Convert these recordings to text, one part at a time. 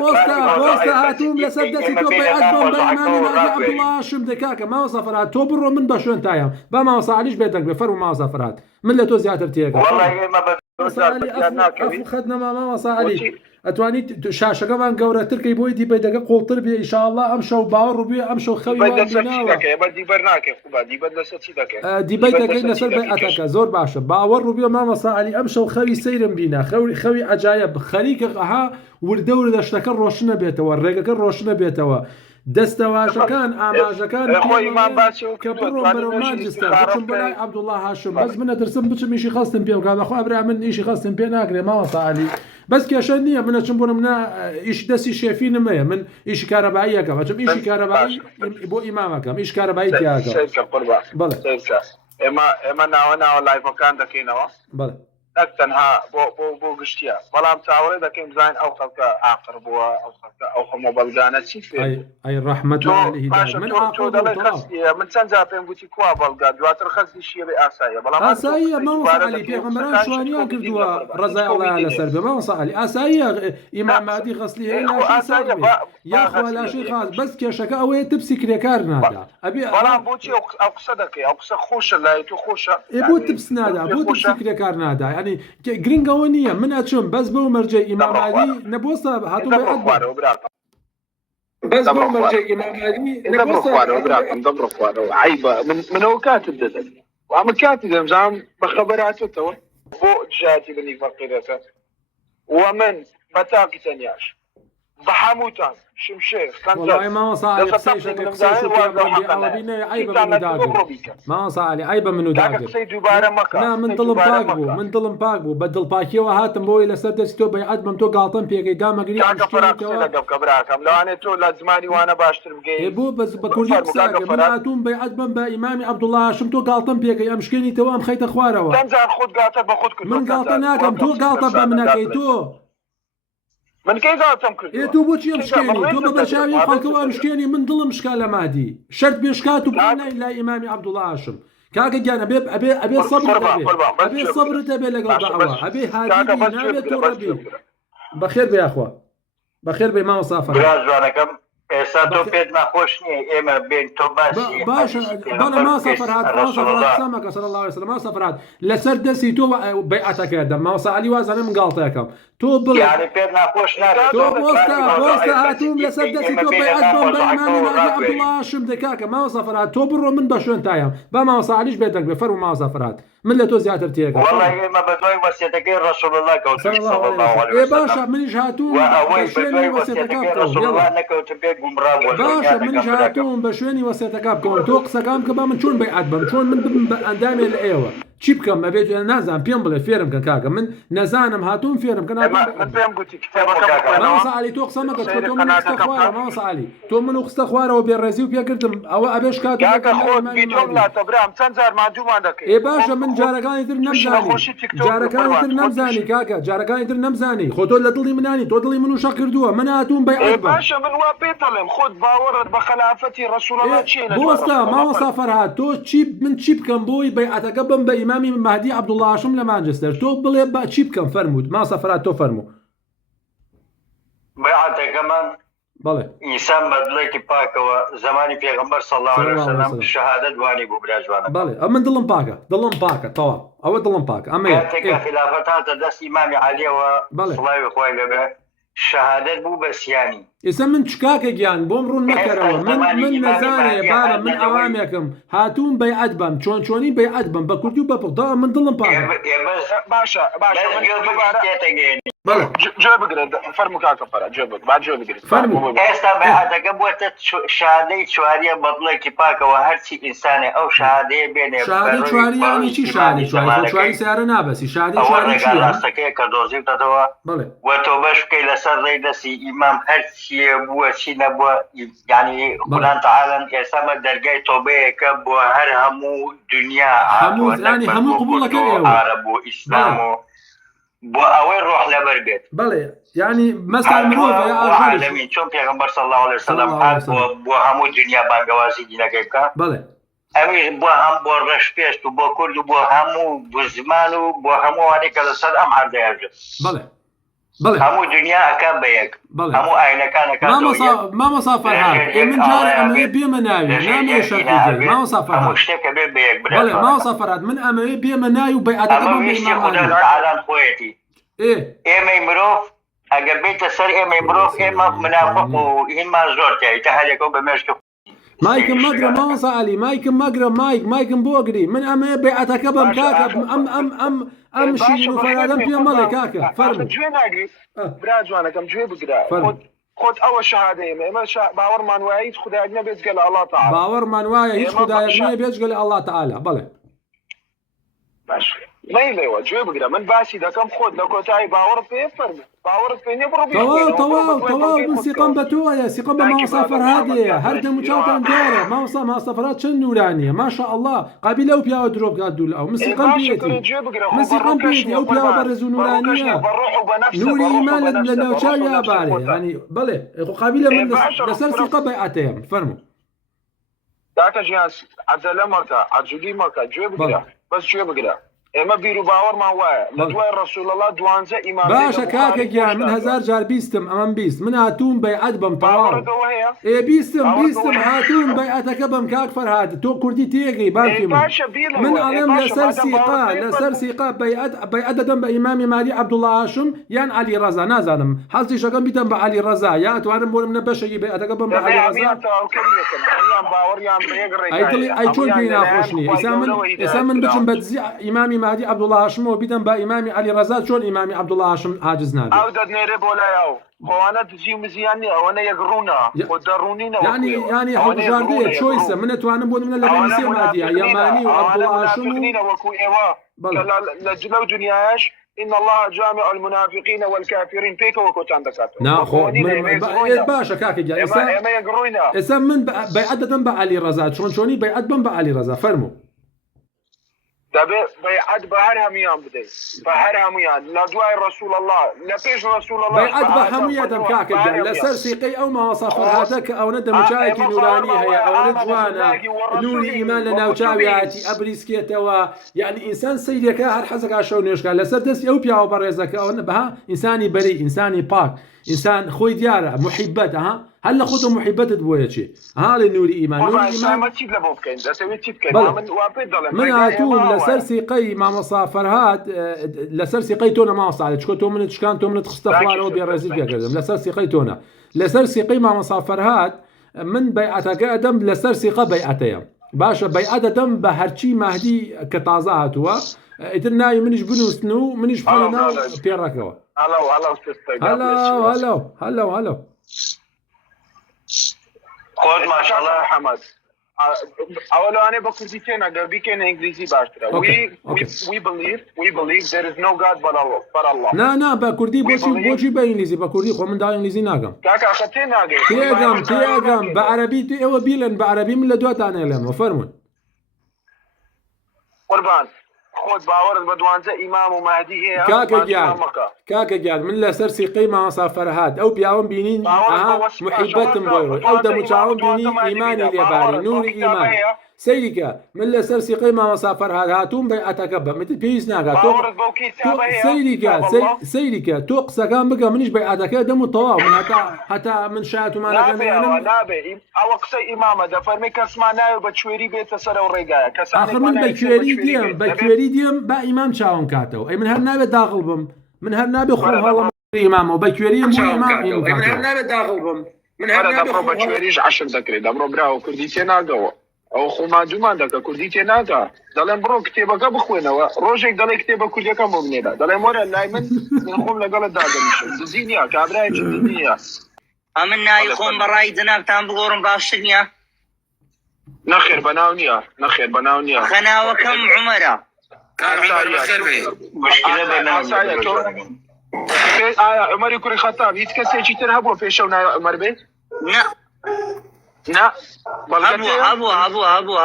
بۆستە هاتووم لەسەر دەستی تۆ بەیعەت بۆم بە ئیمامی مهدی عەبدوڵڵا هاشم دەکاکە مامۆستا فەرهاد تۆ بڕۆ من بە شوێن تایام با مامۆستا عەلیش بێدەنگ بێ فەرموو مامۆستا فەرهاد من لە تۆ زیاتر تێگەم خەدنەما مامۆستا عەلی ئەتوانیت شاشەکەمان گەورەترکەی بۆی دیبەیدەکە قوڵتر بێ ئینشاءالله ئەم شەو باوەڕ ڕووبێ ئەم شەو خەوی دیبەیت دەکەین لەسەر بەیعەتەکە زۆر باشە باوەڕ ڕووبێ مامۆستا عەلی ئەم شەو خەوی سەیرم بینە خەوی عەجایب خەریکە ئەها وردە وردە شتەکە ڕۆشنە بێتەوە ڕێگەکە ڕۆشنە بێتەوە دەستەواشەکان ئاماژەکان کە بڕۆم بەرەو مانچستەر بچم بۆ لای عەبدوڵڵا هاشم بەس من ئەترسم بچم ئیشی خەستم پێ بکات بەخوا برا من ئیشی خەستم پێ ناکرێ مامۆستا عەلی بەس کێشە نییە من ئەچم بۆ منە ئیش دەستی شێفی نمەیە من ئیشی کارەباییەکەم ئەچم ئیشی کارەبایی بۆ ئیمامەکەم ئیش کارەبایی تیاکەم بەڵێ ئێمە ناوە لایڤەکان دەکەینەوە بەڵێ نەک تەنها بۆ گشتیە بەڵام چاوەڕێ دەکەین بزانین ئەو خەڵکە عاقر بووە ئەو خەمە بەڵگانە چی ئەی ڕەحمەت من چەند جا پێم گوتی کوا بەڵگا دواتر خەستی شیێ ئاساییە بەڵام ئاساییە مامۆستا عەلی پێغەمبەران شوانیان کردووە ڕەزای ئەڵڵایان لەسەر بێ مامۆستا عەلی ئاساییە ئیمام مهدی خەسلی هەیە یاخوا لاشی خاص بەس کێشەکە ئەوەیە تپسی کرێکار نادا بەڵام بۆچی ئەو قسە دەکەی ئەو قسە خۆشە لای تۆ خۆشە بۆ تپس نادا بۆ تپسی کرێکار نادا ینی گرنگەوە نییە من ئەچم بەس بەو مەرجەی ئیمام مهدی نەبوەستە هاتوو بەیعەت بەس بەو مەرجەی ئیمام مهدی دەبڕۆ خوارەوە عیبە منەوە کاتت دەدەن وامە کاتی دەمزانم بە خەبەراتتەوە بۆ جاتی بنی فەقیرەکە ومن بەتاقی تەنیاش بە هەمووتان شمشێر مامۆستا عەلی عیبە من و داگر من دڵم پاک بوو من دڵم پاک بوو بە دڵپاکیەوە هاتم بۆی لەسەر دەستی تۆ بەیعەت بم تۆ گاڵتەم پێکەی دامەگری براکەم لەوانێت تۆ لە زمانی وانە باشتر بگەی بۆ بە کوردی قسەکە من هاتووم بەیعەت بم بە ئیمامی عەبدوڵڵا هاشم تۆ گاڵتەم پێکەی ئەم شکێنیتەوە ئەم خەیتە خوارەوە من گاڵتە ناکەم تۆ گاڵتە بە منەکەی تۆ من کەی گاڵتەم کرد تۆ بۆچی ئەم شکێنی تۆ بە بەرچاوی خەڵکەوە ئەم شکێنی من دڵم شکا لە مادی شەرت بێشکات و بڵێ لای ئیمامی عەبدوڵڵا هاشم کاکە گیان ئەبێ سەبرت هەبێ لەگەڵ داوا ئەبێ هادی نابێت تۆ ڕەبی بەخێر بێ یاخوا بەخێر بێ مامۆستا فەرهاد ئێستا تۆ پێت ناخۆش نییە ئێمە بێن تۆ باشە بەڵێ مامۆستا فەرهاد قسەمەکە صلی الله علیه وسلم مامۆستا فەرهاد لەسەر دەستی تۆ بەیعەتەکە دەم مامۆستا عەلی وازانە من گاڵتەکەم تۆ بڵێ پێت ناخۆش تۆ بۆستە هاتووم لەسەر دەستی تۆ بەیعەت بۆم بە ئیمامی مهدی عەبدوڵڵا هاشم دەکاکە مامۆستا فەرهاد تۆ بڕۆ من بە شوێن تایام با مامۆستا عەلیش بێدەنگ بێ فەرموو مامۆستا فەرهاد من لە تۆ زیاتر تێگەم وەڵڵی ئێمە بە دوای وەسیەتەکەی ڕەسوول الله کەوتوین صلی الله علیه وسلم باشە منیش هاتووم بە شوێنی وەسیەتەکە باشە منیش هاتووم بە شوێنی وەسیەتەکە بکەوم تۆ قسەکەم کە با من چۆن بەیعەت بم چۆن من ببم بە ئەندامێ لە ئێوە چی بکەم ئەبێت نازانم پێم بڵێ فێرم کە کاکە من نەزانم هاتووم فێرم کە مامۆستا عەلی تۆ قسە مەکە تۆ من قسە خوارە مامۆستا عەلی تۆ من و قسە خوارەوە بێڕێزی و پێکردم ئەوە ئەبێ شکات باشە من جارەکانی تر نەمزانی کاکە جارەکانی تر نەمزانی خۆ تۆ لە دڵی منانی تۆ دڵی من و شەق کردووە من هاتووم بەیعەت بم باشە من وا پێ دەڵێم خۆت باوەڕت بە خەلافەتی ڕەسوول الله چیە بۆستە مامۆستا فەرهاد تۆ من چی بکەم بۆی بەیعەتەکە بم بە ئیمامی مهدی عەبدوڵڵا هاشم لە مانچستەر تۆ بڵێ بە چی بکەم فەرموود مامۆستا فەرهاد تۆ فەرموو بەیعەتەکەمان بەڵێ ئینسان بەدڵێکی پاکەوە زمانی پێغەمبەر صلی الله علیه وسلم شەهادەت وانی بوو برا جوانە بەڵێ من دڵم پاکە تەواو ئەوە دڵم پاکە ئەمەیە خلافەت هاتە دەست ئیمامی عەلیەوە سڵاوی خۆی لەبێ شەهادەت بوو بە سیانی ئێستا من چکاکە گیان بۆم ڕوون نەکەرەوە من نەزانێ بابە من ئەوامێکم هاتووم بەیعەت بم چۆنی بەیعەت بم بە کوردی و بە پڵدا من دڵم پاکە باشە جوێ بگرێت فەرموو کاکە فەرهاد جوێ بگرێت ئێستا بەیعەتەکە بووەتە شەهادەی چواریە بەدڵێکی پاکەوە هەرچی ئینسانێ ئەو شەهادەیە بێنێ شەهادەی چواری یانی چی شەهادەی چواری سیارە نابەسی شەهادەی چواری چییە ڕاستەکەیە کە دۆزیوتەوە وە تۆ بەش بکەی لەسەر ڕێی دەستی ئیمام هەرچیە بووە چی نەبووە یعنی خودان تعالی ئێستا دەرگای تۆبەیەکە بۆ هەر هەموو دنیا هەموو قبوڵەکە ئێوە عەرەب و ئیسلام و بۆ ئەوەی ڕۆح لەبەر بێت بەڵێ ینی مەسەل مرۆڤ عالەمی چۆن پێغەمبەر صلی الله علیه وسلم بۆ هەموو دنیا بانگەوازی دینەکەی بکە بەڵێ ئەویش بۆ ڕەشپێست و بۆ کورد و بۆ هەموو بۆ زمان و بۆ هەمووانی کە لەسەر ئەم عەردەیە بێت بەڵێ همو دنيا أكان بيك همو أين كان ما مصافر هاد من جاري أمي بيمناوي نامي شرقي ما مصافر هاد بلى ما مصافر هاد من أمي بيمناوي وبيعتك بإمام تعالى خويتي إيه مروف أجبت سر إيه مروف إيه منافق وإما زورتي تهلكوا بمشكو مايكن مقرا ما وصل علي مايكن مقرا مايكن بوقري من أمي بيعتك بمكاك أم شيء مفردم في ملكاك فرم جوين أجري براجوانا كم جوي بقرا خود أول شهادة إما باور مانوعي خدا أجنبي بيجعل الله تعالى باور مانوعي هيش خدا أجنبي بيجعل الله تعالى بله باش ما يلوى جوي بقرا من باسي ده كم خود لو كنت باور في فرم باور في نبرو توا من سيقام بتوعي سيقام ما صفر هذه هرد مشاطر داره ما صفرات شن نورانية ما شاء الله قبيلة وبيا ودروب قادوا له من سيقام بيتي من سيقام بيتي أو بيا وبرزو نورانية نوري إيمان لنا وشاوي أباري يعني بله قبيلة من لسر سيقام بيعتهم فرموا ذاك جياس عدل مركا عجولي مركا جوي بقرا بس جوي بقرا اما بيرو باور ما هو لدواء رسول الله دوانزه امام باشا كاكا جا من هزار جار بيستم امام بيست من هاتون بيعت بم طوال اي بيستم هاتون بيعتك بم كاكفر هاد تو كردي تيغي باكي من علم لسر سيقا بيعت دم بامام مالي عبد الله هاشم يان علي رضا نازلم حظي شكم بيتم بعلي رضا يا توانم بول من بشي بيعتك بم بعلي رضا اي تول بينا خوشني اسامن بچم بدزي امامي مهدي عبد الله هاشم وبيدن بإمام علي رضا شون إمام عبد الله هاشم عاجز نابي عودة نيرب ولا ياو وانا تجي مزياني وانا يقرونا ودرونينا يعني حق جاردية شويسة من توانم بود من اللي بيسير مهدي يماني وعبد الله هاشم لجلو دنياش إن الله جامع المنافقين والكافرين فيك وكنت عندك ناخو باشا كاكي جاي ما يقرونا اسم من بيعدد علي رضا شوني بيعد علي رضا فرمو دابا بيعد بحر هميان بدي بحر هميان لا دواء رسول الله لا فيش رسول الله بيعد بحمية دم كاك الجل لا سرسيقي أو ما وصفر هذاك أو ندم شايكي نوراني هي أو ندوانا نوري إيمان لنا وشاوياتي أبريسكيتا و يعني إنسان سيدي كاهر حزق عشان يشكال لا سردس أو بيا وبرزك أو نبها إنساني بريء إنساني باك إنسان خوي ديارة محبات هلا خذوا محبات دبويتشي هذا نوري إيمان نوري إيمان ما تجيب لبوبكين ده سوي تجيب من هاتوم لسرسي قي مع مصافرات لسرسي قي تونا ما وصل على شكو من تشكان تومن تخستفوار أو بيرزيل فيها كذا لسرسي قي تونا لسرسي قي مع مصافرات من بيعة قدم لسرسي قي بيعتهم باشا بيعة دم بهرشي مهدي كتازاتوا إتنا منش بنوسنو منش بحالنا بيركوا هلو خود ما شاء الله حمد أولا أنا بكرديتين أقربيكين إنجليزي باشترا we believe there is no God but Allah نا بكردي بوشي بإنجليزي بكردي خو من دا إنجليزي ناقم كاكا أخذتين ناقم تياقم بعربي تيوا بيلن بعربي من لدوات أنا لما فرمون قربان خود باور بدوانزه امام ومهدي هي كاكا جاد من لا سرسي قيمه صافرهات او بياون بينين محبات بويرو او دم تشاون بيني ايماني الياباني نور ايمان سيدك من لا سرسي قيمه صافرهات هاتون بيعتكب مثل بيسناغا تو سيدك توقس كان بقى منش بيعتك دم الطواف من حتى من شات ما نابي او قصي امامه ده فرمي كسمعنا بتشويري بيت سر وريقا اخر من بكوري ديم با امام شاون كاتو اي من هالنابه داخل بم من هالنابه خو والله امام وبكوري مو امام اي من هالنابه داخل بم من هالنابه بكوريش 10 ذكري دبرو براو كرديتينا قوا او خو ما جمان دك كرديتينا دا دلن برو كتابه بخوينا روجك دل كتابه كل كم مبنيدا دل مور لايمن نخوم لقال دا زينيا كابراي زينيا امنا يخون براي جناب تام بغورم باشنيا نخير بناونيا خنا وكم عمره مشكلة عمر يكون خطاب يتكسر شيء ترهبوا في شو عمر بيه؟ لا أبو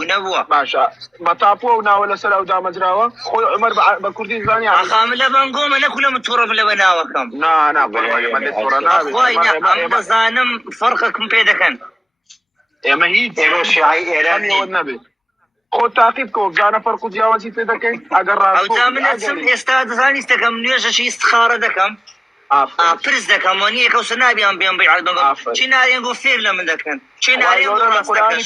ونبوة ماشا بطابو وناولا سلا ودا مجراوة خوي عمر بكردي زاني أخام لبنقوم أنا كلهم تورف لبناوة كم نا والله ما تورنا أخوينا أم زانم فرقكم بيدكن يا مهيد شيعي إيراني والنبي خۆ تاقیب کۆ بزانە فەرق و جیاوازی پێ دەکەین ئەگەر ئەوجا منە چم ئێستا دەزانیت دەکەم نوێژەشی استخارە دەکەم پرس دەکەم وە نییە کەوسە نابیان بێن بەیعەت بەم چی نارێن بۆ فێر لە من دەکەن چی نارێن بۆ ڕاست دەکەن